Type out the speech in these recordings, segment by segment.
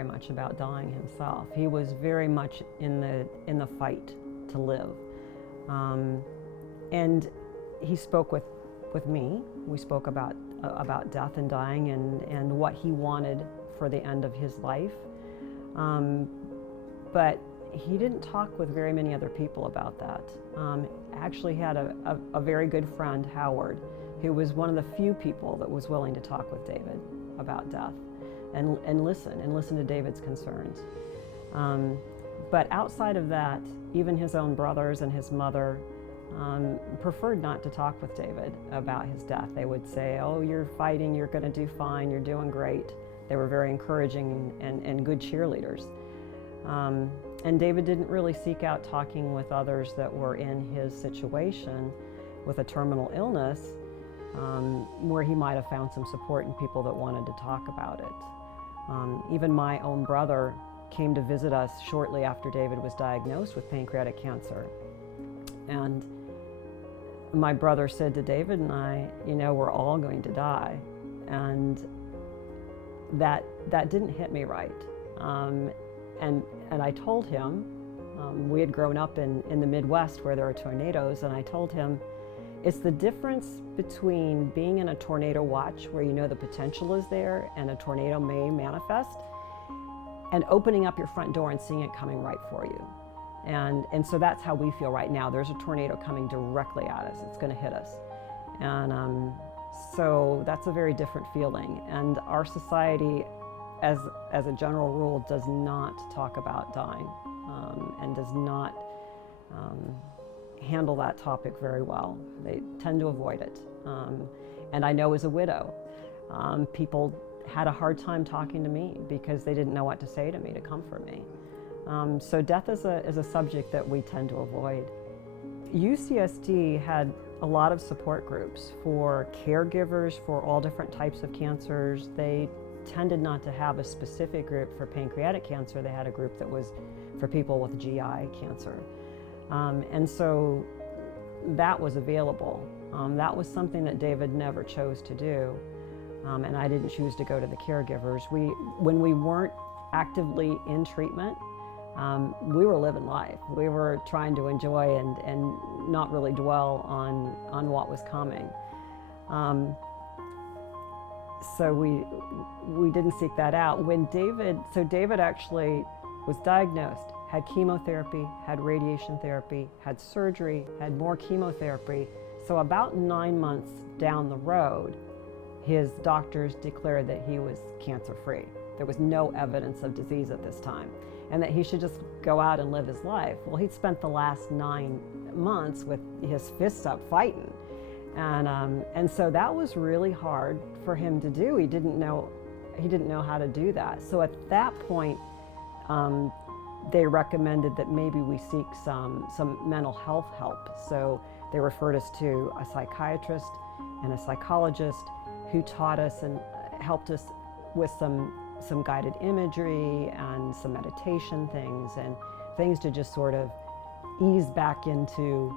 very much about dying himself. He was very much in the fight to live. And he spoke with me. We spoke about death and dying and what he wanted for the end of his life. But he didn't talk with very many other people about that. Actually had a very good friend, Howard, who was one of the few people that was willing to talk with David about death and listen to David's concerns. But outside of that, even his own brothers and his mother preferred not to talk with David about his death. They would say, "Oh, you're fighting, you're going to do fine, you're doing great." They were very encouraging and good cheerleaders. And David didn't really seek out talking with others that were in his situation with a terminal illness, where he might have found some support in people that wanted to talk about it. Even my own brother came to visit us shortly after David was diagnosed with pancreatic cancer. And my brother said to David and I, we're all going to die. And that didn't hit me right. And I told him, we had grown up in the Midwest where there are tornadoes, and I told him, it's the difference between being in a tornado watch where the potential is there and a tornado may manifest, and opening up your front door and seeing it coming right for you. And so that's how we feel right now. There's a tornado coming directly at us. It's going to hit us. And so that's a very different feeling. And our society, as a general rule, does not talk about dying and does not handle that topic very well. They tend to avoid it. And I know as a widow, people had a hard time talking to me because they didn't know what to say to me to comfort me. So death is a subject that we tend to avoid. UCSD had a lot of support groups for caregivers for all different types of cancers. They tended not to have a specific group for pancreatic cancer. They had a group that was for people with GI cancer. And so that was available. That was something that David never chose to do. And I didn't choose to go to the caregivers. When we weren't actively in treatment, we were living life. We were trying to enjoy and not really dwell on what was coming. So we didn't seek that out. David actually was diagnosed, had chemotherapy, had radiation therapy, had surgery, had more chemotherapy. So about 9 months down the road, his doctors declared that he was cancer-free. There was no evidence of disease at this time, and that he should just go out and live his life. Well, he'd spent the last 9 months with his fists up fighting. And so that was really hard for him to do. He didn't know how to do that. So at that point, they recommended that maybe we seek some mental health help. So they referred us to a psychiatrist and a psychologist who taught us and helped us with some guided imagery and some meditation things and things to just sort of ease back into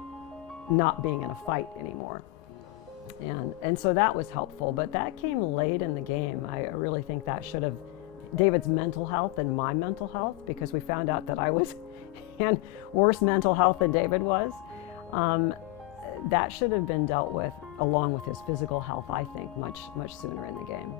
not being in a fight anymore. And so that was helpful, but that came late in the game. I really think that should have, David's mental health and my mental health, because we found out that I was in worse mental health than David was. That should have been dealt with along with his physical health, I think, much sooner in the game.